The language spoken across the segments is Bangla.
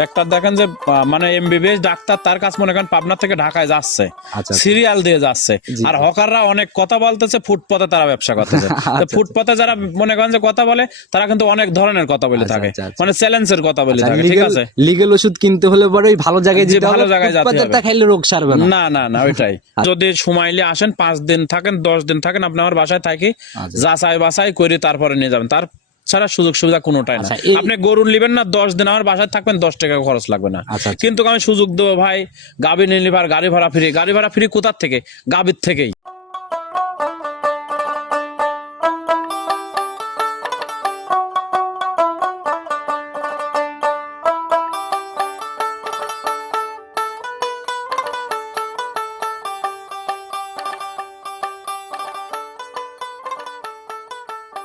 একটা দেখেন যে মানে এমবিবিএস ডাক্তার তার কাছে মনে করেন পাবনা থেকে ঢাকায় যাচ্ছে আচ্ছা সিরিয়াল দিয়ে যাচ্ছে। আর হকাররা অনেক কথা বলতেছে ফুটপথে তারা ব্যবসা করতেছে। আচ্ছা, ফুটপথে যারা মনে করেন যে কথা বলে তারা কিন্তু অনেক ধরনের কথা বলে আচ্ছা, থাকে। আচ্ছা, আচ্ছা। মানে চ্যালেঞ্জের কথা বলে থাকে ঠিক আছে? লিগেল ওষুধ কিনতে হলে পরে ভালো জায়গায় যেতে ভালো জায়গায় যেতে হবে। খাইলে রোগ সারবে না। না না না ওইটাই। যদি সময়লে আসেন পাঁচ দিন থাকেন দশ দিন থাকেন আপনি আমার বাসায় থাকি আচ্ছা। যাচাই বাছাই করে তারপরে নিয়ে যাবেন। তার ছাড়া সুযোগ সুবিধা কোনোটাই না। আচ্ছা, আপনি গরু নিবেন না দশ দিন আমার বাসায় থাকবেন দশ টাকা খরচ লাগবে না। আচ্ছা, আচ্ছা। কিন্তু আমি সুযোগ দেবো ভাই গাবি নিলি গাড়ি ভাড়া ফ্রি। গাড়ি ভাড়া ফ্রি কোথার থেকে? গাভীর থেকেই।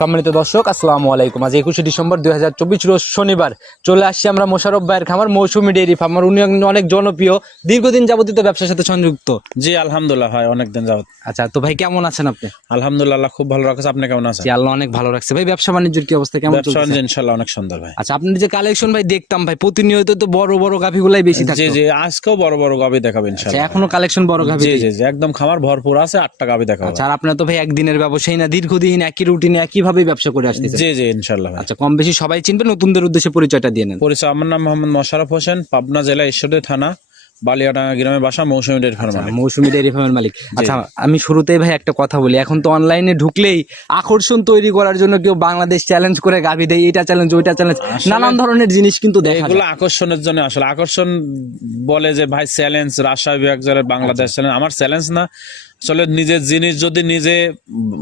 সম্মানিত দর্শক আসসালামু আলাইকুম। আজ একুশে ডিসেম্বর দুই হাজার চব্বিশ রোজ শনিবার। চলে আসছি আমরা মোশারফ ভাইয়ের খামার মৌসুমি ডেয়ারি ফার্মার উনি অনেক জনপ্রিয় দীর্ঘদিন যাবতীয় ব্যবসার সাথে সংযুক্ত। জি আলহামদুলিল্লাহ ভাই অনেকদিন যাবত আচ্ছা তো ভাই কেমন আছেন আপনি? আলহামদুলিল্লাহ খুব ভালো রাখছে। আপনি কেমন আছেন? আল্লাহ অনেক ভালো রাখছে। ভাই ব্যবসা বাণিজ্যের কি অবস্থা? কেমন চলছে অনেক সুন্দর ভাই। আচ্ছা আপনি যে কালেকশন ভাই দেখতাম ভাই প্রতিনিয়ত তো বড় বড় গাভিগুলাই বেশি থাকে জি জি আজকেও বড় বড় গাবি দেখাবে আচ্ছা ইনশাল্লাহ এখনও কালেকশন বড় গাভি জি জি একদম খামার ভরপুর আছে আটটা গাবি দেখাবে। আচ্ছা আর আপনার তো ভাই একদিনের ব্যবসায়ী না দীর্ঘদিন একই রুটিনে একই ভাবে ব্যবসা করে আসতেছে। জি জি ইনশাল্লাহ আচ্ছা কম বেশি সবাই চিনবে নতুনদের উদ্দেশ্যে পরিচয়টা দিয়ে নেন। পরিচয় আমার নাম মোহাম্মদ মোশারফ হোসেন পাবনা জেলা ঈশ্বরদী থানা বালিয়াডাঙ্গা গ্রামে বাসা মৌসুমী ডেয়ারি ফার্ম আচ্ছা, মৌসুমী ডেয়ারি ফার্মের মালিক। আচ্ছা আমি শুরুতেই ভাই একটা কথা বলি এখন তো অনলাইনে ঢুকলেই আকর্ষণ তৈরি করার জন্য কেউ বাংলাদেশ চ্যালেঞ্জ করে গাভি দেয় এটা চ্যালেঞ্জ ওইটা চ্যালেঞ্জ নানান ধরনের জিনিস কিন্তু দেখা। এগুলো আকর্ষণের জন্য আসলে আকর্ষণ বলে যে ভাই চ্যালেঞ্জ রাজশাহী বিভাগ জেলা বাংলাদেশ। চ্যালেঞ্জ আমার চ্যালেঞ্জ না। আসলে নিজের জিনিস যদি নিজে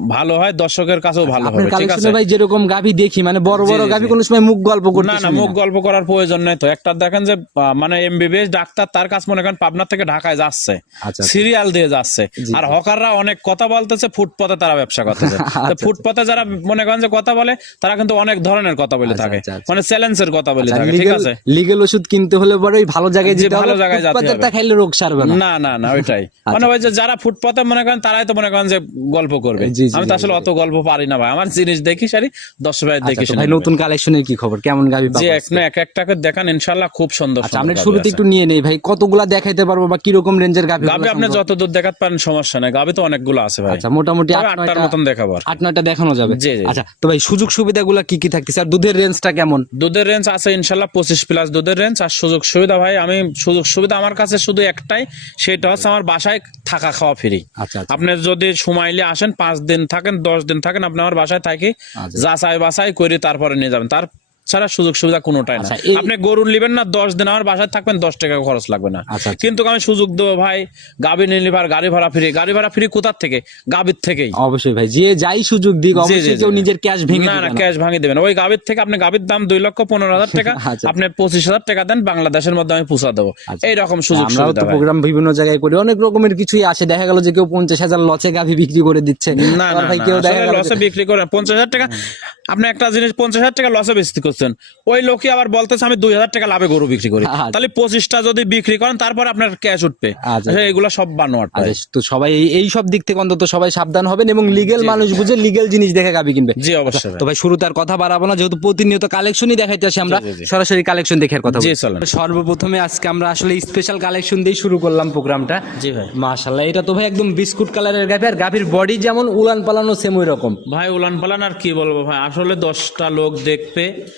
ভালো হয় দর্শকের কাছেও ভালো হবে ঠিক আছে? ভাই যেরকম গাভি দেখি মানে বড় বড় গাভি। কোনো সময় মুখ গল্প করতে না না। মুখ গল্প করার প্রয়োজন নেই তো। একটা দেখেন যে মানে এমবিবিএস ডাক্তার তার কাছে মনে করেন পাবনা থেকে ঢাকায় যাচ্ছে আচ্ছা সিরিয়াল দিয়ে যাচ্ছে। আর হকাররা অনেক কথা বলতেছে ফুটপথে তারা ব্যবসা করতেছে। তো আচ্ছা, ফুটপথে যারা মনে করেন যে কথা বলে তারা কিন্তু অনেক ধরনের কথা বলে আচ্ছা, থাকে। আচ্ছা, আচ্ছা। মানে চ্যালেঞ্জের কথা বলে থাকে ঠিক আছে? লিগেল ওষুধ কিনতে হলে পরে ভালো জায়গায় যেতে ভালো জায়গায় যেতে হবে। খাইলে রোগ সারবে না। না না না ওইটাই। মানে ওই যে যারা ফুটপথে মনে করেন তারাই তো মনে করেন যে গল্প করবে। আমি তো আসলে অত গল্প পারি না ভাই। আমার জিনিস দেখি সারি দশ ভাই আচ্ছা, দেখি ভাই নতুন কালেকশনের কি খবর? কেমন গাভি যে এক না এক একটাকে দেখান ইনশাল্লাহ খুব সুন্দর আচ্ছা আমরা শুরুতে একটু নিয়ে নেই ভাই কতগুলা দেখাইতে পারব বা কীরকম রেঞ্জের গাভি গাবি আপনি যত দূর দেখাতে পারেন সমস্যা নাই। গাবি তো অনেকগুলো আছে ভাই। আচ্ছা মোটামুটি আট আটটার মতন দেখাবো আট নয়টা দেখানো যাবে। আচ্ছা তো ভাই সুযোগ সুবিধাগুলো কি কি থাকতেছে? আর দুধের রেঞ্জটা কেমন? দুধের রেঞ্জ আছে ইনশাল্লাহ পঁচিশ প্লাস দুধের রেঞ্জ আর সুযোগ সুবিধা ভাই আমি সুযোগ সুবিধা আমার কাছে শুধু একটাই সেটা হচ্ছে আমার বাসায় থাকা খাওয়া ফ্রি আপনি যদি সময়লে আসেন পাঁচ দিন থাকেন দশ দিন থাকেন আপনি আমার বাসায় থাকি আচ্ছা। যাচাই বাছাই করে তারপরে নিয়ে যাবেন তার ছাড়া সুযোগ সুবিধা কোনোটাই না। আচ্ছা, আপনি গরু নেবেন না দশ দিন আমার বাসায় থাকবেন দশ টাকা খরচ লাগবে না। আচ্ছা আচ্ছা। কিন্তু আমি সুযোগ দেবো ভাই গাবি নিলি ভার গাড়ি ভাড়া ফ্রি। গাড়ি ভাড়া ফ্রি কোথার থেকে? গাবির থেকেই। অবশ্যই ভাই যে যাই সুযোগ দিক অবশ্যই কেউ নিজের ক্যাশ ভেঙে না না। ক্যাশ ভাঙিয়ে দেবেন ওই গাবির থেকে আপনি গাবির দাম দুই লক্ষ পনেরো হাজার টাকা। আপনি পঁচিশ হাজার টাকা দেন বাংলাদেশের মধ্যে আমি পুষা দেবো। এইরকম সুযোগ আমরাও তো প্রোগ্রাম বিভিন্ন জায়গায় করি অনেক রকমের কিছুই আসে। দেখা গেল যে কেউ পঞ্চাশ হাজার লচে গাভি বিক্রি করে দিচ্ছে। না না ভাই কেউ দেখা লসে বিক্রি করে পঞ্চাশ হাজার টাকা আপনি একটা জিনিস পঞ্চাশ হাজার টাকা লসে বিক্রি করছেন ওই লোকই আবার বলতেছে আমি দুই হাজার টাকা লাভে গরু বিক্রি করি। আচ্ছা। তাহলে পঁচিশটা যদি বিক্রি করেন তারপর আপনার ক্যাশ উঠবে। আচ্ছা। আসলে এগুলো সব বানোয়াট আচ্ছা তো সবাই এই- সব দিক থেকে অন্তত সবাই সাবধান হবেন এবং লিগেল মানুষ বুঝে লিগেল জিনিস দেখে গাবি কিনবে। জি অবশ্যই তো ভাই শুরু আর কথা বাড়াবো না যেহেতু প্রতিনিয়ত কালেকশনই দেখাইতে আসি আমরা। সরাসরি কালেকশন দেখার কথা জি। চলেন। সর্বপ্রথমে আজকে আমরা আসলে স্পেশাল কালেকশন দিয়ে শুরু করলাম প্রোগ্রামটা। জি ভাই। মাশাল্লাহ এটা তো ভাই একদম বিস্কুট কালারের গাভি আর গাভির বডি যেমন উলান পালানো সেম ওই রকম। ভাই উলান পালান আর কি বলব ভাই আসলে দশটা লোক দেখবে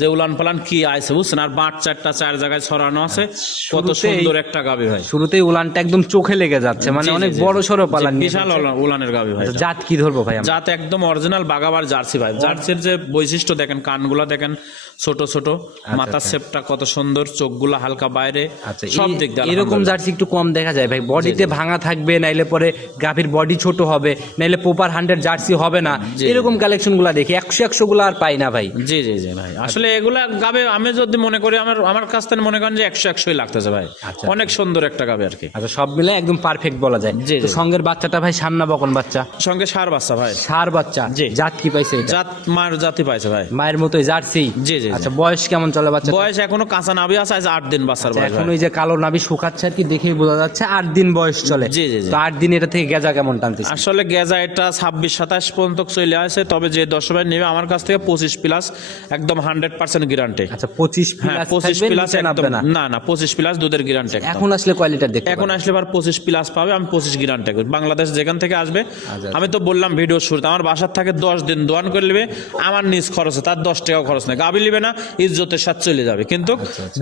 যে উলান পালান কি আইছে বুঝছেন? আর বাট চারটা চার জায়গায় ছড়ানো আছে। কত সুন্দর একটা গাবি ভাই। শুরুতেই উলানটা একদম চোখে লেগে যাচ্ছে। মানে অনেক বড়। সড়ো পালান বিশাল উলানের গাবি ভাই আচ্ছা, জাত কি ধরবো ভাই? জাত একদম অরিজিনাল বাগাবার জার্সি ভাই। জার্সির যে বৈশিষ্ট্য দেখেন কানগুলা দেখেন ছোট ছোট মাথার শেপটা কত সুন্দর চোখগুলা হালকা বাইরে আচ্ছা সব দিক দিয়ে এরকম জার্সি একটু কম দেখা যায় ভাই। বডিতে ভাঙা থাকবে নাইলে পরে গাভীর বডি ছোট হবে নাইলে পোপার হান্ড্রেড জার্সি হবে না। এরকম কালেকশনগুলা দেখি। একশো একশো গুলা আর পাই না ভাই। জি জি জি ভাই। আসলে এগুলা গাবে আমি যদি মনে করি আমার আমার কাছ থেকে মনে করেন যে একশো একশোই লাগতেছে ভাই। আচ্ছা। অনেক সুন্দর একটা গাবে আর কি। আচ্ছা সব মিলে একদম পারফেক্ট বলা যায়। জি, সঙ্গের বাচ্চাটা ভাই সান্না বকন বাচ্চা? সঙ্গে সার বাচ্চা ভাই। সার বাচ্চা? জি। জাত কি পাইছে জাত মার জাতি পাইছে ভাই। মায়ের মতোই জার্সি? জি, জি। আচ্ছা বয়স কেমন চলে বাচ্চা বয়স এখনও কাঁচা নাবি আছে আজ আট দিন বাচ্চার বয়স এখন ওই যে কালো নাবি শুকাচ্ছে আর কি দেখেই বোঝা যাচ্ছে আট দিন বয়স চলে। জি, জি, জি। তো আট দিন এটা থেকে গেজা কেমন টানতেছে? আসলে গেজা এটা ছাব্বিশ সাতাশ পর্যন্ত চলে আসে তবে যে দশ ভাই নেবে আমার কাছ থেকে পঁচিশ প্লাস একদম হান্ড্রেড হান্ড্রেড পার্সেন্ট গ্যারান্টি আচ্ছা পঁচিশ হ্যাঁ পঁচিশ প্লাস না। না পঁচিশ প্লাস দুধের গ্যারান্টি এখন আসলে কোয়ালিটার দেখতে এখন আসলে এবার পঁচিশ প্লাস পাবে আমি পঁচিশ গ্যারান্টি বাংলাদেশ যেখান থেকে আসবে আমি তো বললাম ভিডিও শুরুতে আমার বাসার থেকে দশ দিন দোয়ান করে নেবে আমার নিজ খরচে তার দশ টাকাও খরচ নেই। গাবি নেবে না ইজ্জতের সাথে চলে যাবে। কিন্তু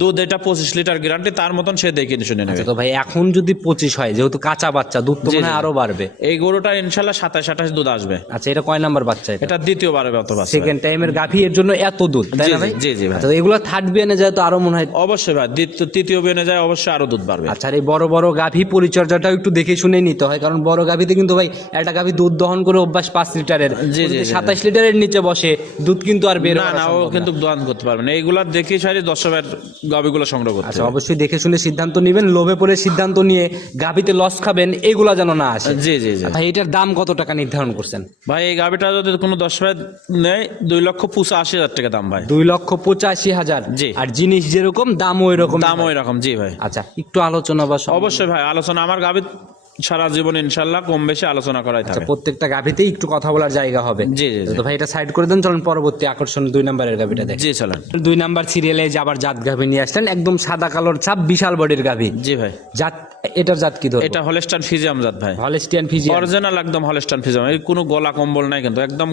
দুধ এটা পঁচিশ লিটার গ্যারান্টি তার মতন সে দেখে শুনে নেবে। তো ভাই এখন যদি পঁচিশ হয় যেহেতু কাঁচা বাচ্চা দুধ তো মনে আরও বাড়বে। এই গরুটা ইনশাল্লাহ সাতাশ আঠাশ দুধ আসবে। আচ্ছা এটা কয় নাম্বার বাচ্চা এটা? দ্বিতীয়বার বাচ্চা। সেকেন্ড টাইমের গাভি এর জন্য এত দুধ তাই না ভাই? জি, জি, ভাই। আচ্ছা এগুলো থার্ড বিয়ানে যায় তো আরও মনে হয় অবশ্যই ভাই তৃতীয় বেনে যায় অবশ্যই আরও দুধ বাড়বে। আচ্ছা এই বড় বড় গাভী পরিচর্যাটাও একটু দেখে শুনে নিতে হয় কারণ বড় গাভীতে কিন্তু ভাই একটা গাভী দুধ দহন করে অভ্যাস পাঁচ লিটারের। জি, জি, জি। সাতাশ লিটারের নিচে বসে দুধ কিন্তু আর বের না না ও কিন্তু দোয়ান করতে পারবে না। এইগুলা দেখে সারি দশমের গাবিগুলো সংগ্রহ করতে আচ্ছা অবশ্যই দেখে শুনে সিদ্ধান্ত নেবেন লোভে পড়ে সিদ্ধান্ত নিয়ে গাভীতে লস খাবেন এগুলা যেন না আসে। জি জি জি। ভাই এটার দাম কত টাকা নির্ধারণ করছেন? ভাই এই গাবিটা যদি কোনো দশ ভাই নেয় দুই লক্ষ পঁচা আশি হাজার টাকা দাম ভাই। দুই লক্ষ পঁচাশি হাজার। জি। আর জিনিস যেরকম দাম ওই রকম দাম ওই রকম জি ভাই। আচ্ছা একটু আলোচনা বা অবশ্যই ভাই আলোচনা। আমার গাবি সারা জীবন ইনশাল্লাহ কম বেশি আলোচনা করাই আচ্ছা থাকে। প্রত্যেকটা গাভীতেই একটু কথা বলার জায়গা হবে। জি জি তো ভাই এটা সাইড করে দেন চলুন পরবর্তী আকর্ষণ দুই নাম্বারের গাভীটা দেখ। জি চলেন। দুই নাম্বার সিরিয়ালে যে আবার জাত গাভী নিয়ে আসলেন একদম সাদা কালোর ছাপ বিশাল বডির গাভী। জি ভাই। জাত এটার জাত কি ধরবো? এটা হলেস্টান ফিজিয়াম জাত ভাই। হলেস্টিয়ান ফিজি অরিজিনাল একদম হলেস্টান ফিজিয়াম এই কোনো গলা কম্বল নাই কিন্তু একদম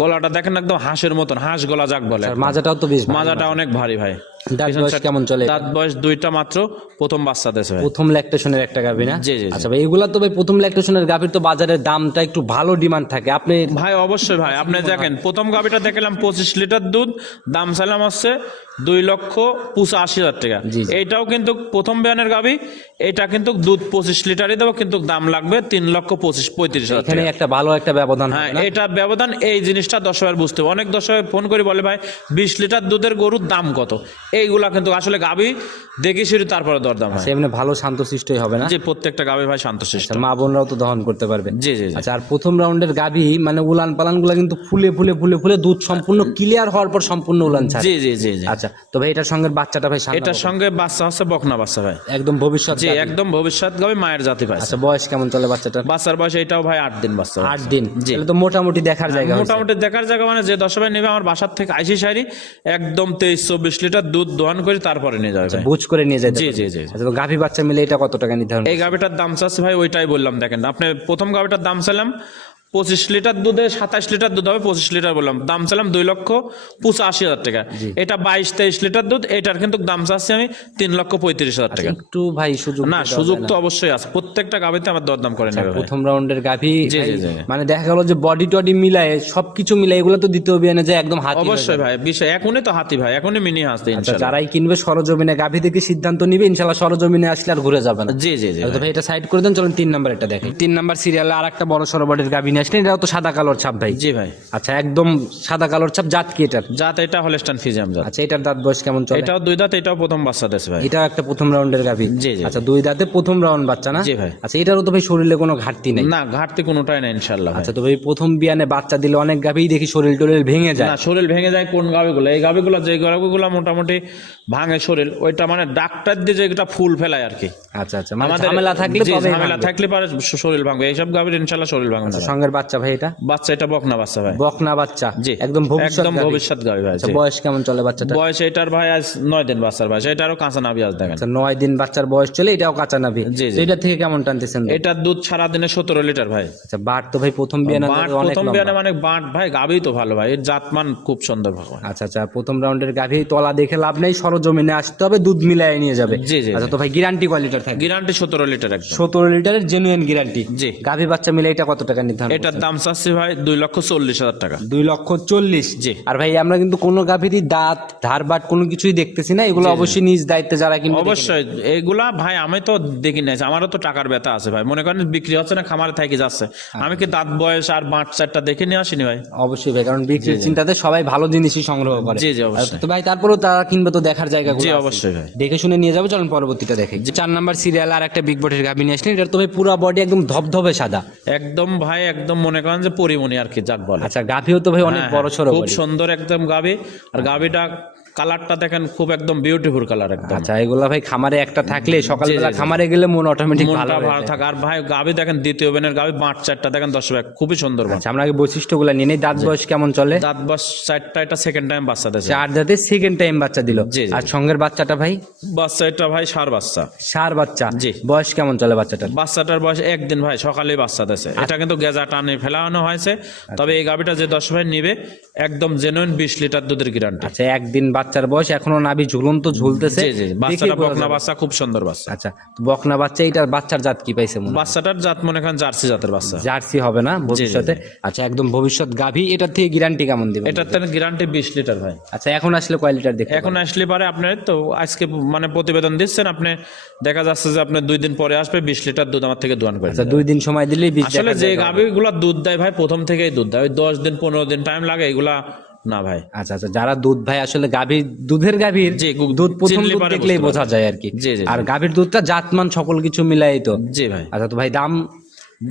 গলাটা দেখেন একদম হাঁসের মতন হাঁস গলা যাক বলে মাজাটাও তো বেশ মাজাটা। অনেক ভারী ভাই। দাঁত বয়স কেমন চলে? দাঁত বয়স দুইটা মাত্র প্রথম বাচ্চা দেশে প্রথম ল্যাকটেশনের একটা গাভী না জি, জি। আচ্ছা ভাই এগুলা তো ভাই প্রথম ল্যাকটেশনের গাভীর তো বাজারের দামটা একটু ভালো ডিমান্ড থাকে। আপনি ভাই অবশ্যই ভাই। আপনি দেখেন প্রথম গাবিটা দেখলাম পঁচিশ লিটার দুধ দাম চাইলাম হচ্ছে দুই লক্ষ পঁচাশি হাজার টাকা। এইটাও কিন্তু প্রথম বিয়ানের গাবি এটা কিন্তু দুধ পঁচিশ লিটারই দেবো কিন্তু দাম লাগবে তিন লক্ষ পঁচিশ পঁয়ত্রিশ হাজার এখানে একটা ভালো একটা ব্যবধান হ্যাঁ এটা ব্যবধান এই জিনিসটা দশ হাজার বুঝতে হবে। অনেক দশ ফোন করে বলে ভাই বিশ লিটার দুধের গরুর দাম কত? এইগুলা কিন্তু আসলে গাবি দেখি শুরু তারপরে দরদাম হয়। সেমনি ভালো শান্তশিষ্টই হবে না? যে প্রত্যেকটা গাবি ভাই শান্তশিষ্ট আচ্ছা, মা বোনরাও তো দহন করতে পারবে। জি জি জি। আচ্ছা আর প্রথম রাউন্ডের গাভী মানে উলান পালানগুলা কিন্তু ফুলে ফুলে ফুলে ফুলে দুধ সম্পূর্ণ ক্লিয়ার হওয়ার পর সম্পূর্ণ উলান ছাড়ে। জি জি জি জি। আচ্ছা তো ভাই এটার সঙ্গে বাচ্চাটা ভাই এটার সঙ্গে বাচ্চা হচ্ছে বকনা বাচ্চা ভাই। একদম ভবিষ্যৎ জি একদম ভবিষ্যৎ গাবি মায়ের জাতি পায় আচ্ছা বয়স কেমন চলে বাচ্চাটা? বাচ্চার বয়স এটাও ভাই আট দিন বাচ্চা আট দিন। তাহলে তো মোটামুটি দেখার জায়গা মোটামুটি দেখার জায়গা মানে যে দশ ভাই নেবে আমার বাসার থেকে আইসি সারি একদম তেইশ চব্বিশ লিটার দুধ দোয়ান করে তারপরে নিয়ে যাবে ভাই। বুঝ করে নিয়ে যেতে জি। জি জি আচ্ছা তো গাভী বাচ্চা মিলে এটা কত টাকা নির্ধারণ এই গাভিটার দাম চাচ্ছে ভাই ওইটাই বললাম দেখেন আপনি প্রথম গাভিটার দাম চাইলাম পঁচিশ লিটার দুধে সাতাশ লিটার দুধ হবে পঁচিশ লিটার বললাম। দাম চাইলাম দুই লক্ষ পঁচাশি হাজার টাকা। এটা বাইশ তেইশ লিটার দুধ এটার কিন্তু দাম চাচ্ছি আমি তিন লক্ষ পঁয়ত্রিশ হাজার টাকা। একটু ভাই সুযোগ না সুযোগ তো অবশ্যই আছে। প্রত্যেকটা গাভিতে আমার দরদাম করে নেবে প্রথম রাউন্ডের গাভী। মানে দেখা গেল যে বডি টডি মিলায় সবকিছু মিলায় এগুলো তো দ্বিতীয় বিয়ানে যায় একদম হাতি অবশ্যই ভাই বিষয় এখনই তো হাতি ভাই এখনই মিনি হাসতে আচ্ছা যারাই কিনবে সরজমিনে গাভী থেকে সিদ্ধান্ত নিবে ইনশাল্লাহ সরজমিনে আসলে আর ঘুরে যাবে না। জি জি জি ভাই। এটা সাইড করে দেন চলুন তিন নাম্বার এটা দেখেন। তিন নাম্বার সিরিয়ালে আর একটা বড় সড়ো বডির গাভী নিয়ে এটাও তো সাদা কালোর ছাপ ভাই। জি ভাই। আচ্ছা একদম সাদা কালোর ছাপ জাত কি এটার? জাত এটা হলেস্টান ফিজিয়াম জাত। আচ্ছা এটার দাঁত বয়স কেমন চলে? এটাও দুই দাঁত এটাও প্রথম বাচ্চা দেশ ভাই। এটাও একটা প্রথম রাউন্ডের গাভী? জি, জি। আচ্ছা দুই দাঁতে প্রথম রাউন্ড বাচ্চা না? জি ভাই। আচ্ছা এটারও তো ভাই শরীরে কোনো ঘাটতি নেই? না ঘাটতি কোনোটাই না ইনশাল্লাহ আচ্ছা তো ভাই প্রথম বিয়ানে বাচ্চা দিলে অনেক গাভী দেখি শরীর টরিল ভেঙে যায়। না শরীর ভেঙে যায় কোন গাবিগুলো এই গাবিগুলো যে গাবিগুলো মোটামুটি ভাঙে শরীর ওইটা মানে ডাক্তার দিয়ে যেটা ফুল ফেলায় আর কি। আচ্ছা আচ্ছা মানে ঝামেলা থাকলে ঝামেলা থাকলে পারে শরীর ভাঙবে। এইসব গাবির ইনশাল্লাহ শরীর ভাঙবে না ভাই। বাচ্চা ভাই এটা? বাচ্চা এটা বকনা বাচ্চা ভাই। বকনা বাচ্চা। জি একদম ভবিষ্যৎ একদম ভবিষ্যৎ গাবি ভাই আচ্ছা বয়স কেমন চলে বাচ্চাটা বয়স এটার ভাই আজ নয় দিন বাচ্চার বয়স এটারও কাঁচা নাবি আজ দেখেন। আচ্ছা নয় দিন বাচ্চার বয়স চলে এটাও কাঁচা নাভি। জি। এটা থেকে কেমন টানতেছেন? এটার দুধ সারা দিনে সতেরো লিটার ভাই। আচ্ছা বাট তো ভাই প্রথম বিয়ানে প্রথম। বিয়ানে মানে বাট ভাই গাবি তো ভালো ভাই এর জাতমান খুব সুন্দর ভাই। আচ্ছা আচ্ছা প্রথম রাউন্ডের গাভী তলা দেখে লাভ নেই সরজমিনে আসতে হবে দুধ মিলাই নিয়ে যাবে। জি, জি, আচ্ছা তো ভাই গ্যারান্টি কোয়ালিটির থাকে? গ্যারান্টি সতেরো লিটার একদম। সতেরো লিটারের জেনুইন গ্যারান্টি জি। গাভী বাচ্চা মিলে এটা কত টাকা নির্ধারণ এটার দাম চাচ্ছি ভাই দুই লক্ষ চল্লিশ হাজার টাকা। দুই লক্ষ চল্লিশ। জি। আর ভাই আমরা কিন্তু কোনো গাভীরই দাঁত ধার বাট কোনো কিছুই দেখতেছি না এগুলো অবশ্যই নিজ দায়িত্বে যারা কিনবে অবশ্যই এগুলা ভাই আমি তো দেখি নাই আমারও তো টাকার ব্যথা আছে ভাই। মনে করেন বিক্রি হচ্ছে না খামারে থাকি যাচ্ছে। আমি কি দাঁত বয়স আর বাঁট চারটা দেখে নিয়ে আসিনি ভাই? অবশ্যই ভাই কারণ বিক্রির চিন্তাতে সবাই ভালো জিনিসই সংগ্রহ করে। জি জি অবশ্যই। তো ভাই তারপরেও তারা কিনবে তো দেখার জায়গা জি অবশ্যই ভাই। দেখে শুনে নিয়ে যাব চলুন পরবর্তীটা দেখে। যে চার নাম্বার সিরিয়াল আর একটা বিগ বটের গাভী নিয়ে আসলেন এটা তো ভাই পুরো বডি একদম ধবধবে সাদা। একদম ভাই একদম মনে করেন যে পরিমণি আর কি যাক বলে। আচ্ছা গাভীও তো ভাই অনেক হ্যাঁ, বড় সরো সড়ো খুব সুন্দর একদম গাভী। আর গাবিটা কালারটা দেখেন খুব একদম বিউটিফুল কালার একদম। আচ্ছা এগুলা ভাই খামারে একটা থাকলে সকালবেলা খামারে গেলে মন অটোমেটিক ভালো ভালো থাকে। আর ভাই গাবি দেখেন দ্বিতীয় বেনের গাবি বাঁট চারটা দেখেন দশ ভাই খুবই সুন্দর। আচ্ছা আমরা আগে বৈশিষ্ট্যগুলো নিয়ে নেই। দাঁত বয়স কেমন চলে? দাঁত বাস চারটা এটা সেকেন্ড টাইম বাচ্চা দিয়েছে। চার দাঁতে সেকেন্ড টাইম বাচ্চা দিল। আর সঙ্গের বাচ্চাটা ভাই? বাচ্চা এটা ভাই সার বাচ্চা। সার বাচ্চা। জি। বয়স কেমন চলে বাচ্চাটার? বাচ্চাটার বয়স একদিন ভাই সকালেই বাচ্চা দিয়েছে। এটা কিন্তু গেজা টানে ফেলানো হয়েছে। তবে এই গাবিটা যে দশ ভাই নিবে একদম জেনুইন বিশ লিটার দুধের গ্যারান্টি আচ্ছা একদিন বাচ্চার বয়স এখনও নাভি ঝুলন্ত ঝুলতেছে। বাচ্চাটা বকনা বাচ্চা খুব সুন্দর বাচ্চা। আচ্ছা তো বকনা বাচ্চা এইটার বাচ্চার জাত কি পাইছে মনে বাচ্চাটার জাত মনে করেন জার্সি জাতের বাচ্চা। জার্সি হবে না ভবিষ্যতে। আচ্ছা একদম ভবিষ্যৎ গাভী এটার থেকে গ্যারান্টি কেমন দিবেন? এটার তো গ্যারান্টি বিশ লিটার ভাই। আচ্ছা এখন আসলে কয় লিটার দেখতে এখন আসলে পারে আপনার তো আজকে মানে প্রতিবেদন দিচ্ছেন আপনি দেখা যাচ্ছে যে আপনি দুই দিন পরে আসবে বিশ লিটার দুধ আমার থেকে দোয়ান করে আচ্ছা দুই দিন সময় দিলেই বিশ আসলে যে গাভিগুলা দুধ দেয় ভাই প্রথম থেকেই দুধ দেয়। ওই দশ দিন পনেরো দিন টাইম লাগে এগুলা না ভাই। আচ্ছা আচ্ছা যারা দুধ ভাই আসলে গাভীর দুধের গাভীর যে দুধ প্রথম দুধ দেখলেই বোঝা যায় আর কি। আর গাভীর দুধটা জাতমান সকল কিছু মিলাই তো জি ভাই। আচ্ছা তো ভাই দাম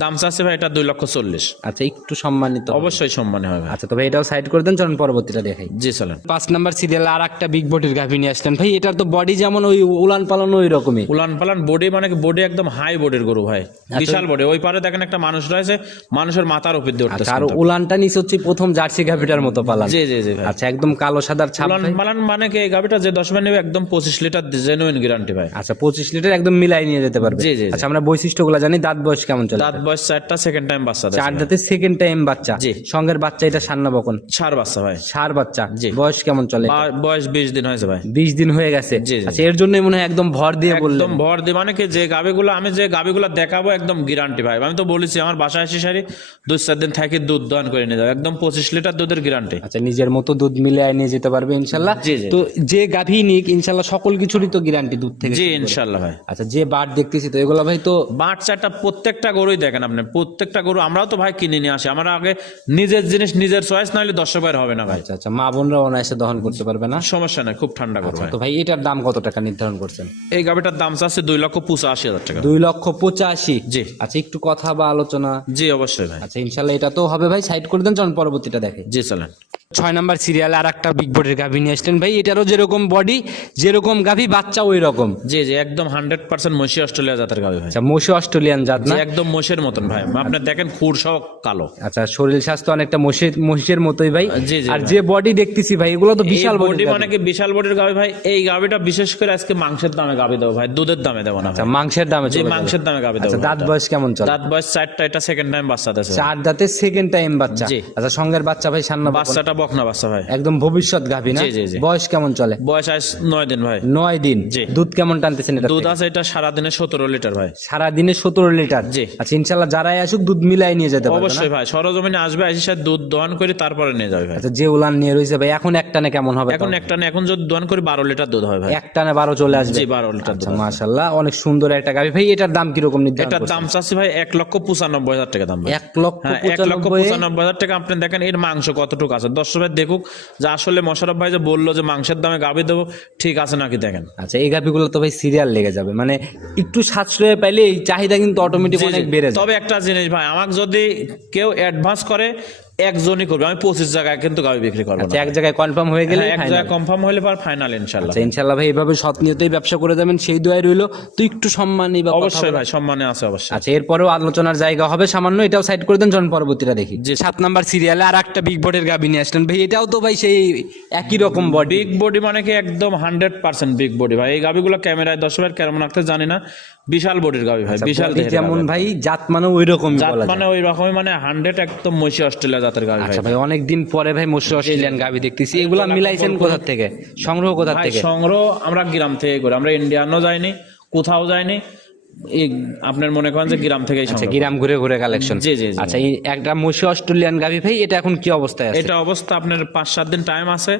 দাম চাচ্ছে ভাই এটা দুই লক্ষ চল্লিশ। আচ্ছা একটু সম্মানিত অবশ্যই সম্মানী হবে। আচ্ছা তো ভাই এটাও সাইড করে দেন চলুন পরবর্তীটা দেখাই। জি চলেন। পাঁচ নাম্বার সিরিয়াল আর একটা বিগ বডির গাভী নিয়ে আসলেন। ভাই এটার তো বডি যেমন ওই উলান পালন ওই রকমই। উলান পালান বডি মানে বডি একদম হাই বডির গরু ভাই। বিশাল বডি ওই পারে দেখেন একটা মানুষ রয়েছে মানুষের মাথার উপর দিয়ে উঠতেছে আর উলানটা নিচে হচ্ছে প্রথম জার্সি গাভীটার মতো পালান। জি জি জি ভাই। আচ্ছা একদম কালো সাদার ছাপ উলান। পালান মানে কি? এই গাভিটা যে দশ মিনিট নেবে একদম পঁচিশ লিটার জেনুইন গ্যারান্টি ভাই। আচ্ছা পঁচিশ লিটার একদম মিলাই নিয়ে যেতে পারবে। জি, জি, জি। আচ্ছা আমরা বৈশিষ্ট্যগুলো জানি দাঁত বয়স কেমন চলে? দাঁত বয়স চারটা সেকেন্ড টাইম বাচ্চা চার দাঁতে সেকেন্ড টাইম বাচ্চা। জি। সঙ্গের বাচ্চা এটা সান্না বকন। সার বাচ্চা ভাই। সার বাচ্চা। জি। বয়স কেমন চলে? বয়স বিশ দিন হয়েছে ভাই। বিশ দিন হয়ে গেছে। আচ্ছা এর মনে হয় একদম ভর দিয়ে একদম ভর দিয়ে মানে কি যে গাভিগুলো আমি যে দেখাবো একদম গ্যারান্টি ভাই। আমি তো বলেছি আমার বাসায় এসে সারি দুই চার দিন থাকি দুধ দহন করে নিয়ে যাবে একদম পঁচিশ লিটার দুধের গ্যারান্টি আচ্ছা নিজের মতো দুধ মিলিয়ে নিয়ে যেতে পারবে ইনশাল্লাহ। তো যে গাভী নিক ইনশাল্লাহ সকল কিছুরই তো গ্যারান্টি দুধ থেকে জি ইনশাল্লাহ ভাই। আচ্ছা যে বাট দেখতেছি তো এগুলো ভাই তো বাট চারটা প্রত্যেকটা গরুই দেখেন আপনি প্রত্যেকটা গরু আমরাও তো ভাই কিনে নিয়ে আসি। আমরা আগে নিজের জিনিস নিজের চয়েস না হলে দশ ভাইয়ের হবে না ভাই। আচ্ছা আচ্ছা মা বোনরা অনায়াসে দহন করতে পারবে না? সমস্যা নাই খুব ঠান্ডা গরু ভাই। তো ভাই এটার দাম কত টাকা নির্ধারণ করছেন? এই গাভিটার দাম চাচ্ছে দুই লক্ষ পঁচাশি হাজার টাকা। দুই লক্ষ পঁচাশি? জি। আচ্ছা একটু কথা বা আলোচনা। জি অবশ্যই ভাই। আচ্ছা ইনশাল্লাহ এটা তো হবে ভাই সাইড করে দেন চলুন পরবর্তীটা দেখে। জি চলেন। ছয় নাম্বার সিরিয়াল আর একটা বিগ বডির গাভী নিয়ে আসলেন। ভাই এটারও যেরকম বডি যেরকম গাভী বাচ্চা ওই রকম জি জি একদম হান্ড্রেড পার্সেন্ট মসি অস্ট্রেলিয়া জাতের গাভি ভাই। আচ্ছা মশি অস্ট্রেলিয়ান জাত জি না? একদম মোষের মতন ভাই। আপনি দেখেন খুর সহ কালো। আচ্ছা শরীর স্বাস্থ্য অনেকটা মহিষের মহিষের মতোই ভাই। জি, জি, আর যে বডি দেখতেছি ভাই এগুলো তো বিশাল বডি বডি মানে কি বিশাল বডির গাভি ভাই? এই গাভিটা বিশেষ করে আজকে মাংসের দামে গাভি দেবো ভাই। দুধের দামে দেবো না ভাই। আচ্ছা মাংসের দামে জি চলে যাবে। মাংসের দামে গাভি আচ্ছা দেবো দাঁত বয়স কেমন চলে? দাঁত বয়স চারটা এটা সেকেন্ড টাইম বাচ্চা দিয়েছে চার দাঁতে সেকেন্ড টাইম বাচ্চা। জি। আচ্ছা সঙ্গের বাচ্চা ভাই সামনে বাচ্চাটা বকনা বাচ্চা ভাই? একদম ভবিষ্যৎ গাভী না? বয়স কেমন চলে? বয়স আজ নয় দিন ভাই। নয় দিন। দুধ কেমন টানতেছেন এটা দুধ আছে এটা সারা দিনে 17 লিটার ভাই। সারা দিনে 17 লিটার? জি। আচ্ছা ইনশাআল্লাহ যারাই আসুক দুধ মিলাই নিয়ে যেতে পারবে অবশ্যই ভাই সরজমিনে আসবে সাথে দুধ দহন করে তারপরে নিয়ে যাবে ভাই। আচ্ছা যে উলান নিয়ে রয়েছে ভাই এখন একটানে কেমন হবে এখন একটানে এখন যদি দহন করে 12 লিটার দুধ হয় ভাই। একটানে 12 চলে আসবে? জি 12 লিটার আচ্ছা, দুধ মাশাআল্লাহ অনেক সুন্দর একটা গাভী। ভাই এটার দাম কি রকম নির্ধারণ এটার দাম চাচ্ছি ভাই 1 লক্ষ 95000 টাকা দাম ভাই। 1 লক্ষ হ্যাঁ, 95000 টাকা আপনি দেখেন এর মাংস কতটুকু আছে? 10 দর্শকরা দেখুক যে আসলে মশারফ ভাই যে বলল যে মাংসের দামে গাভি দেবো ঠিক আছে নাকি দেখেন? আচ্ছা এই গাভিগুলো তো ভাই সিরিয়াল লেগে যাবে। মানে একটু সাশ্রয় পাইলে এই চাহিদা কিন্তু অটোমেটিক অনেক বেড়ে যাবে তবে একটা জিনিস ভাই আমাকে যদি কেউ অ্যাডভান্স করে একজনই করবে। আমি পঁচিশ জায়গায় কিন্তু গাভি বিক্রি করব আচ্ছা না এক জায়গায় কনফার্ম হয়ে গেলে হ্যাঁ, এক জায়গায় কনফার্ম হলে পর ফাইনাল ইনশাল্লাহ আচ্ছা ইনশাল্লাহ ভাই এইভাবে সৎ নিয়তেই ব্যবসা করে যাবেন সেই দোয়াই রইল। তুই একটু সম্মানী বা কথা অবশ্যই ভাই সম্মানে আছে অবশ্যই। আচ্ছা এরপরেও আলোচনার জায়গা হবে সামান্য এটাও সাইড করে দেন জন পরবর্তীটা দেখি। যে সাত নাম্বার সিরিয়ালে আর একটা বিগ বডির গাভী নিয়ে আসলেন। ভাই এটাও তো ভাই সেই একই রকম বডি বিগ বডি মানে কি একদম হান্ড্রেড পার্সেন্ট বিগ বডি ভাই। এই গাভিগুলো ক্যামেরায় দশ ভাই কেমন রাখতে জানি না। বিশাল বডির গাভি ভাই বিশাল দেহের আচ্ছা, যেমন গাভী। ভাই জাত মানে ওই রকমই জাত বলা যায়। মানে ওই রকমই মানে হান্ড্রেড একদম মহিষী অস্ট্রেলিয়া জাতের গাভি আচ্ছা ভাই। অনেক দিন পরে ভাই মসুর অস্ট্রেলিয়ান গাভি দেখতেছি। এগুলা মিলাইছেন কোথা থেকে? সংগ্রহ কোথা থেকে? সংগ্রহ আমরা গ্রাম থেকে করি। আমরা ইন্ডিয়ানও যাইনি কোথাও যাইনি। আপনার মনে করেন যে গ্রাম থেকে আচ্ছা গ্রাম ঘুরে ঘুরে কালেকশন জি জি আচ্ছা এই একটা মসি অস্ট্রেলিয়ান গাভী ভাই এটা এখন কি অবস্থায় আছে? এটা অবস্থা আপনার পাঁচ সাত দিন টাইম আছে।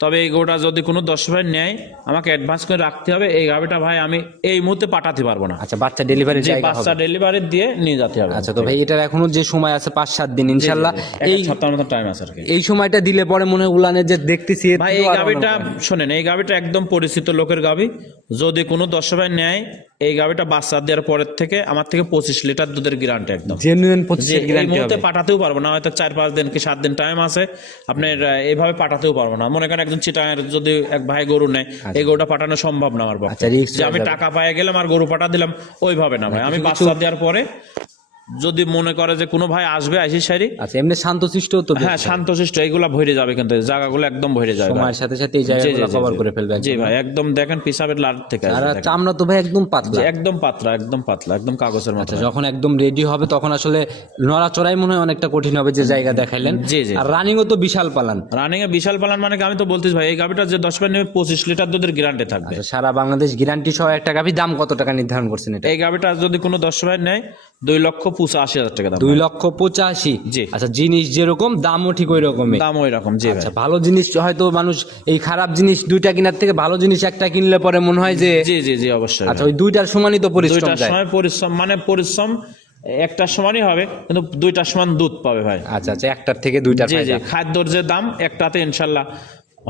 তবে এই গোটা যদি কোনো দশ ভাই নেয় আমাকে অ্যাডভান্স করে রাখতে হবে এই গাভিটা ভাই আমি এই মুহূর্তে পাঠাতে পারব না। আচ্ছা বাচ্চা ডেলিভারি যে বাচ্চা ডেলিভারি দিয়ে নিয়ে যেতে হবে। আচ্ছা তো ভাই এটার এখনও যে সময় আছে পাঁচ সাত দিন ইনশাল্লাহ এই সপ্তাহের মতো টাইম আছে আর কি। এই সময়টা দিলে পরে মনে হয় উলানের যে দেখতেছি ভাই এই গাভিটা শোনেন এই গাভিটা একদম পরিচিত লোকের গাভি যদি কোনো দশ ভাই নেয় এই গাভিটা বাচ্চা দেওয়ার পরের থেকে আমার থেকে পঁচিশ লিটার দুধের গ্যারান্টি একদম। জেনুইন যে পঁচিশের গ্যারান্টি পাঠাতেও পারব না হয়তো চার পাঁচ দিন কি সাত দিন টাইম আছে আপনার আহ, এইভাবে পাঠাতেও পারব না। মনে করেন একজন চিটাঙের যদি এক ভাই গরু নেয় এই গরুটা পাঠানো সম্ভব না আমার পক্ষে। আচ্ছা, যে আমি টাকা পায়ে গেলাম আর গরু পাঠা দিলাম ওইভাবে না ভাই। আমি বাচ্চা দেওয়ার পরে যদি মনে করে যে কোনো ভাই আসবে আইসি সারি? আচ্ছা এমনি শান্তশিষ্ট তো। হ্যাঁ শান্তশিষ্ট এইগুলা ভরে যাবে কিন্তু জায়গাগুলো একদম ভরে যাবে। সময়ের সাথে সাথে এই জায়গাগুলো কভার করে ফেলবে জি ভাই একদম দেখেন পিসাবের লাট থেকে আর চামড়া তো ভাই একদম পাতলা। একদম পাতলা একদম পাতলা একদম কাগজের মতো। আচ্ছা যখন একদম রেডি হবে তখন আসলে নড়াচড়াই মনে হয় অনেকটা কঠিন হবে যে জায়গা দেখাইলেন। জি, জি। আর রানিংও তো বিশাল পালান। রানিং এ বিশাল পালান মানে আমি তো বলতেছি ভাই এই গাবিটা যে দশ পার নেবে পঁচিশ লিটার দুধের গ্যারান্টি থাকবে। আচ্ছা, সারা বাংলাদেশ গ্যারান্টি সহ একটা গাভি দাম কত টাকা নির্ধারণ করছেন এটা? এই গাভিটা যদি কোনো দশ ভাই নেয় দুই লক্ষ পঁচাশি হাজার টাকা দাম দুই লক্ষ পঁচাশি? জি। আচ্ছা জিনিস যেরকম দামও ঠিক ওই রকমই দাম ওই রকম জি আচ্ছা ভালো জিনিস হয়তো মানুষ এই খারাপ জিনিস দুইটা কেনার থেকে ভালো জিনিস একটা কিনলে পরে মনে হয় যে জি জি জি অবশ্যই আচ্ছা ওই দুইটার সমানই তো পরিশ্রম দুইটার সময় পরিশ্রম মানে পরিশ্রম একটা সমানই হবে কিন্তু দুইটার সমান দুধ পাবে ভাই। আচ্ছা আচ্ছা একটার থেকে জি খাদ্যর যে দাম একটাতে ইনশাল্লাহ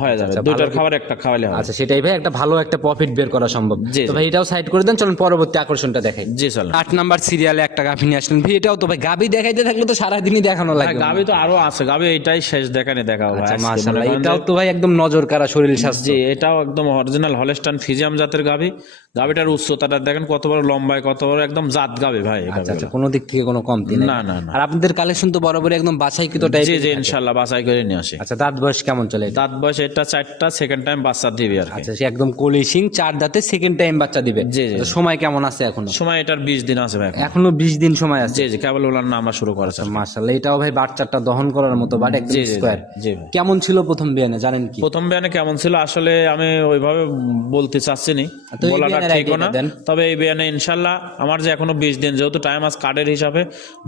হয়ে যাবে দুইটার খাবার একটা খাওয়ালে হবে। আচ্ছা সেটাই ভাই একটা ভালো একটা প্রফিট বের করা সম্ভব। তো ভাই এটাও সাইড করে দেন চলুন পরবর্তী আকর্ষণটা দেখাই। জি চল আট নাম্বার সিরিয়ালে একটা গাভি নিয়ে আসলেন। ভাই এটাও তো ভাই গাভি দেখাইতে থাকলে তো সারাদিনই দেখানো লাগে গাবি তো আরও আছে গাবি এটাই শেষ দেখানে দেখাও ভাই আচ্ছা মাশাআল্লাহ এটাও তো ভাই একদম নজর কারা শরীর স্বাস্থ্য। এটাও একদম অরিজিনাল হলেস্টান ফিজিয়াম জাতের গাবি গাবিটার উচ্চতাটা দেখেন কত বড় লম্বায় কত বড় একদম জাত গাবে ভাই আচ্ছা আচ্ছা কোনো দিক থেকে কোনো কমতি না না না। আর আপনাদের কালেকশন তো বরাবর একদম বাছাইকৃত জি টাইপের জি ইনশাল্লাহ বাছাই করে নিয়ে আসি। আচ্ছা দাঁত বয়স কেমন চলে? দাঁত বয়স এটা চারটা সেকেন্ড টাইম বাচ্চা দিবি আর আচ্ছা সে একদম কলি সিং চার দাঁতে সেকেন্ড টাইম বাচ্চা দিবে। জি, জি। আচ্ছা, সময় কেমন আছে এখনও? সময় এটার বিশ দিন আছে ভাই এখনও। বিশ দিন সময় আছে। জি জি কেবল ওলার নাম আমরা শুরু করেছে মার্শাল্লাহ এটাও ভাই বাচ্চাটা দহন করার মতো বাট একদম জি জি স্কোয়ার জি কেমন ছিল প্রথম বিয়ানে জানেন কি? প্রথম বিয়ানে কেমন ছিল? আসলে আমি ওইভাবে বলতে চাচ্ছি নি। বলাটা বিয়ানের দেন। তবে এই বিয়ানে ইনশাল্লাহ আমার যে এখনও বিশ দিন যেহেতু টাইম আজ কার্ডের হিসাবে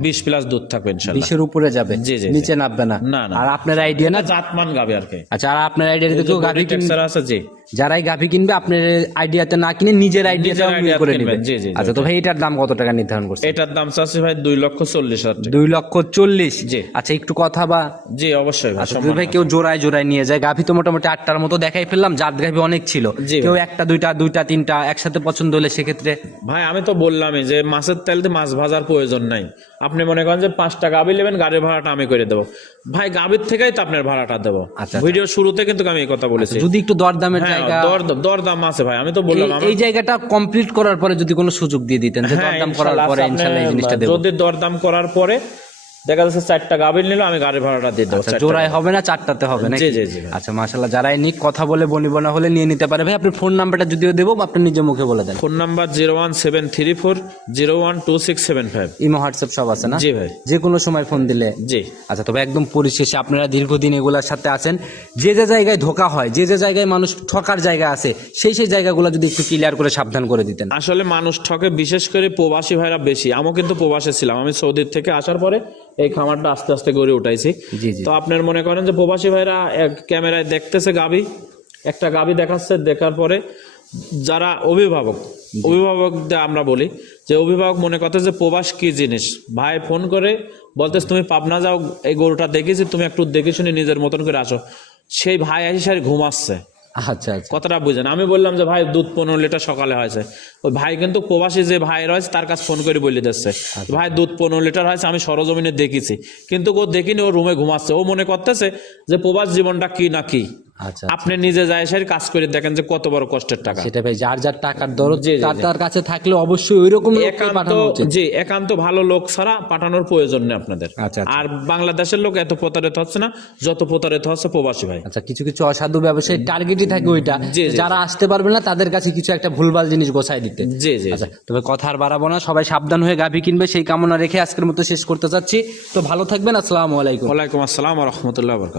বিশ প্লাস দুধ থাকবে ইনশাল্লাহ। বিশের উপরে যাবে? জি, জি। নিচে নামবে না? না। আর আপনার আইডিয়া না? জাতমান গাবে আর কি। আচ্ছা আর আপনার আইডিয়া গাভি টেক্সচার আছে জি। যারাই গাভি কিনবে আপনার আইডিয়াতে না কিনে নিজের idea করে নেবে আচ্ছা তো ভাই এটার দাম কত টাকা নির্ধারণ করছে এটার দাম চাচ্ছি ভাই দুই লক্ষ চল্লিশ হাজার দুই লক্ষ চল্লিশ? জি। আচ্ছা একটু কথা বা জি অবশ্যই ভাই আচ্ছা কেউ জোড়ায় জোড়ায় নিয়ে যায়। গাভি তো মোটামুটি আটটার মতো দেখাই ফেললাম জাত গাভি অনেক ছিল। কেউ একটা দুইটা দুইটা তিনটা একসাথে পছন্দ হলে সেক্ষেত্রে ভাই আমি তো বললামই যে মাছের তেলতে মাছ ভাজার প্রয়োজন নাই। আপনি মনে করেন যে পাঁচটা গাবি নেবেন গাড়ির ভাড়াটা আমি করে দেবো। ভাই গাবির থেকেই তো আপনার ভাড়াটা দেবো। আচ্ছা, ভিডিও শুরুতে কিন্তু আমি এই কথা বলেছি। যদি একটু দরদামের হ্যাঁ জায়গা দর দর দাম আছে ভাই আমি তো বললাম এই- জায়গাটা কমপ্লিট করার পরে যদি কোনো সুযোগ দিয়ে দিতেন যে হ্যাঁ, দরদাম করার পরে আপনি ইনশাল্লাহ এই জিনিসটা দেবো। যদি দরদাম করার পরে দেখা যাচ্ছে চারটা গাবিল নিল আমি গাড়ির ভাড়াটা দিয়ে দেবো আচ্ছা জোড়ায় হবে না চারটাতে হবে না জি, জি, জি, আচ্ছা মাশাল্লাহ যারাই নিক কথা বলে বনিবনা হলে নিয়ে নিতে পারে। ভাই আপনি ফোন নাম্বারটা যদিও দেবো আপনি নিজে মুখে বলে দেন। Phone number zero one seven three four zero one two six seven five imo WhatsApp সব আছে না? জি ভাই। যে কোনো সময় ফোন দিলে। জি। আচ্ছা তবে একদম পরিশেষে আপনারা দীর্ঘদিন এগুলোর সাথে আছেন। যে যে জায়গায় ধোকা হয় যে যে জায়গায় মানুষ ঠকার জায়গা আছে সেই সেই জায়গাগুলো যদি একটু ক্লিয়ার করে সাবধান করে দিতেন। আসলে মানুষ ঠকে বিশেষ করে প্রবাসী ভাইরা বেশি। আমিও কিন্তু প্রবাসে ছিলাম। আমি সৌদির থেকে আসার পরে এই খামারটা আস্তে আস্তে গড়ে উঠাইছি। তো আপনার মনে করেন যে প্রবাসী ভাইরা এক ক্যামেরায় দেখতেছে গাবি একটা গাবি দেখাচ্ছে দেখার পরে যারা অভিভাবক অভিভাবকদের আমরা বলি যে অভিভাবক মনে করতে যে প্রবাস কি জিনিস? ভাই ফোন করে বলতেছ তুমি পাবনা যাও এই গরুটা দেখেছি তুমি একটু দেখে শুনে নিজের মতন করে আসো। সেই ভাই আসি সারি ঘুমাচ্ছে। আচ্ছা আচ্ছা। কথাটা বুঝেন। আমি বললাম যে ভাই দুধ পনেরো লিটার সকালে হয়েছে। ওই ভাই কিন্তু প্রবাসী যে ভাই রয়েছে তার কাছে ফোন করে বলে দিচ্ছে ভাই দুধ পনেরো লিটার হয়েছে আমি সরজমিনে দেখেছি। কিন্তু ও দেখিনি ও রুমে ঘুমাচ্ছে। ও মনে করতেছে যে প্রবাস জীবনটা কি না কি? আচ্ছা আপনি নিজে যায় এসে কাজ করে দেখেন যে কত বড় কষ্টের টাকা। সেটা ভাই যার যার টাকার দরদ তার তার কাছে থাকলে অবশ্যই ওই রকম একান্ত জি একান্ত ভালো লোক ছাড়া পাঠানোর প্রয়োজন নেই আপনাদের। আচ্ছা, আচ্ছা। আর বাংলাদেশের লোক এত প্রতারিত হচ্ছে না যত প্রতারিত হচ্ছে প্রবাসী ভাই। আচ্ছা কিছু কিছু অসাধু ব্যবসায়ী টার্গেটই থাকে ওইটা। যারা আসতে পারবে না তাদের কাছে কিছু একটা ভুলভাল জিনিস গোছায় দিতে। জি জি আচ্ছা তবে কথা আর বাড়াবো না সবাই সাবধান হয়ে গাভী কিনবে সেই কামনা রেখে আজকের মতো শেষ করতে চাচ্ছি। তো ভালো থাকবেন আসসালামু আলাইকুম। ওয়ালাইকুম আসসালাম রহমতুল্লাহ বরকাত